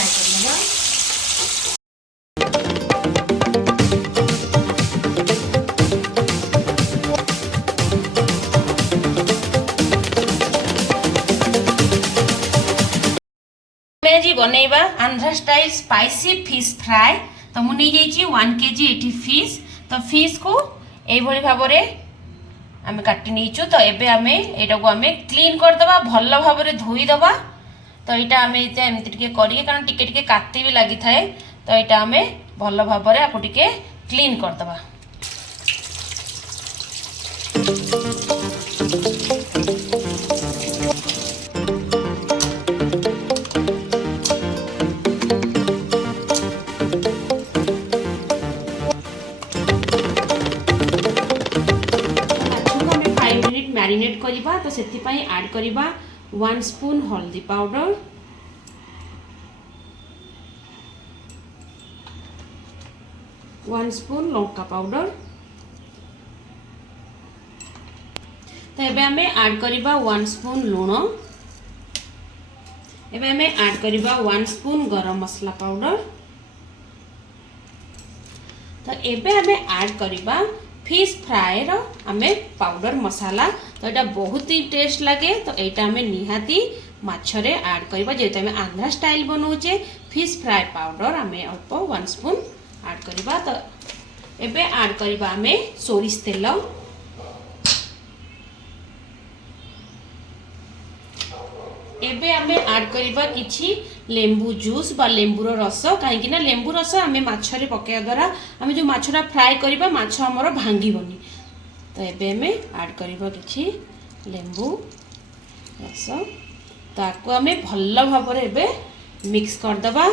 Fry करनेबा। जी बनैबा Andhra style spicy fish fry. तो मु नहीं जाइए 1 kg एटी फिश। तो फिश को यही भाव में आम काटी नहींचु। तो एबे आमे एटा को आमे क्लीन करदबा, भल भाव में धोईदबा। तो यहाँ आम एमती टे करिए कारण टिके टिके काटी भी लगी थाए। तो यहाँ आम भल भाव में आपको टिके क्लीन करदबा। मैरिनेट करिबा। तो सेति पई ऐड करिबा 1 स्पून हल्दी पाउडर, 1 स्पून लंका पाउडर। तो एबे हमें ऐड करिबा 1 स्पून लूण। एबे हमें ऐड करिबा 1 स्पून गरम मसला पाउडर। तो एबे हमें ऐड करिबा फिश फ्राए रो आमे पाउडर मसाला। तो यहाँ बहुत ही टेस्ट लगे। तो यहाँ आम निहाती माछरे ऐड करबा। जेहेतु आम आंध्रा स्टाइल बनाऊे फिश फ्राए पाउडर आम अल्प 1 स्पून ऐड करबा। तो एबे ऐड करबा आम सोरिष तेल। एबे आम ऐड करबा किछि लेंबू जूस बा लेंबूर रस। कहीं लेंबू रस आम माछरे पकाया द्वारा आम जो माछटा फ्राए करबा माछ हमर भांगीबनी। तो एबे आम ऐड करबा किछि लेंबू रस। ताको आम भल भाव में एबे मिक्स करदबा।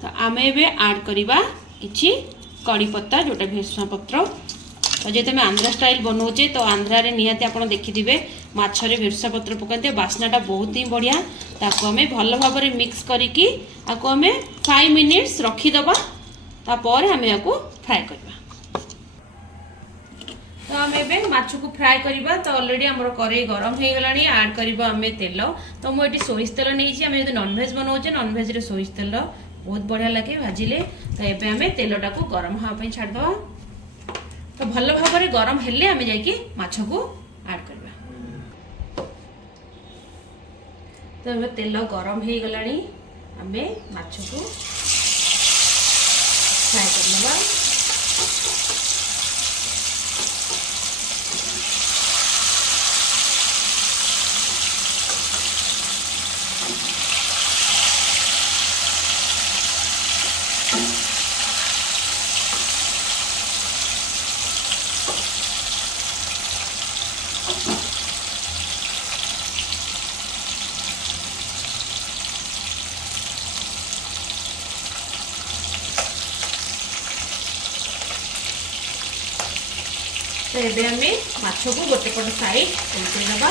तो आम एबे ऐड करबा किछि कड़ी पत्ता जोटा भेरसुआ पत्र। तो जेते आम आंध्रा स्टाइल बनाऊे तो आंध्रा रे निहाती आपण देखिथिबे माछरे भेरसुआ पत्र पकाते बास्नाटा बहुत ही बढ़िया। ताको आम भल भाव में मिक्स करिकी आको आम 5 मिनिट्स रखीदबा। तापर आम याको फ्राए करबा। तो आम एबे माछ को फ्राए करबा। तो ऑलरेडी हमर कढ़ाई गरम हो गलानी। ऐड करबा आम तेल। तो मु एटी सोरिष तेल नहीं आम यदि नॉनवेज बनाऊे नॉनवेज रे सोरिष तेल बहुत बढ़िया लगे भाजिले। तो एबे आम तेलटा को गरम हाँ छाड़दबा। तो भल भाव में गरम हेले आम जाकि माछ को ऐड करबा। तो एबे तेल गरम हो गलानी आम माछ को फ्राए करनबा। तो एबे आमे माछ को गोटे पट साइड उल्टे दबा।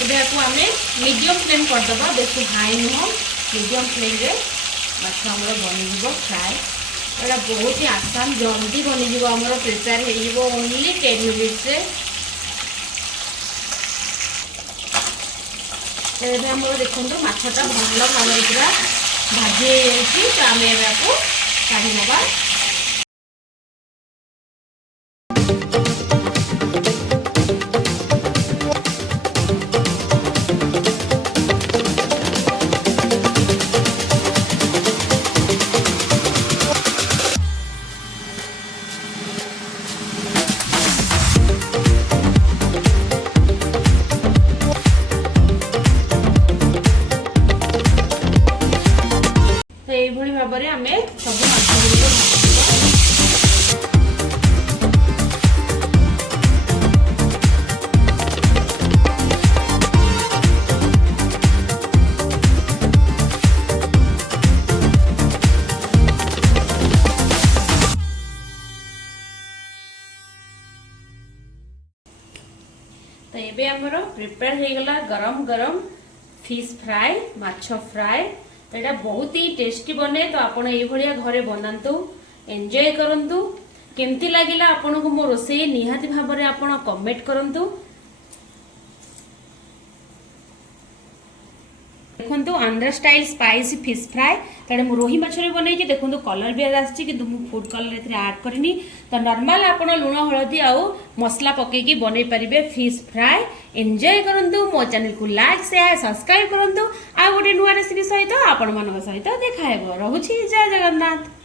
एबे को आमे मीडियम फ्लेम कर दबा। बेसी हाई नुह मीडियम फ्लेम रे माछ हमर बनि जिवो फ्राए। एटा बहुत ही आसान जल्दी बनीज आमर प्रिपेयर हो ओनली 10 मिनिट्स। आम देखो मछटा भल भाव पूरा भाजी हो। तो आम को काढ़ी नवा। तो यही भाव में आम सब माछ प्रिपेयर हो गला गरम गरम फिश फ्राए माछ फ्राए। तो यहाँ बहुत ही टेस्टी बने। तो आप घरे बनातु एंजॉय करंतु। केमती लगिला आपन को मो रोषे निहाती भाव में आप कमेंट करंतु। देखो Andhra style spicy fish fry तेरे मु रोही मछली बनई देखो कलर भी आसी कि फूड कलर ऐड करनी। तो नॉर्मल आप लुण हलदी आउ मसला पकईकी बनई पारे फिश फ्राए। एंजॉय करंतु। मो चैनल को लाइक शेयर सब्सक्राइब करंतु। आ गोटे नुआ रेसिपी सहित आपण मान सहित देखा। रहुछि जय जगन्नाथ।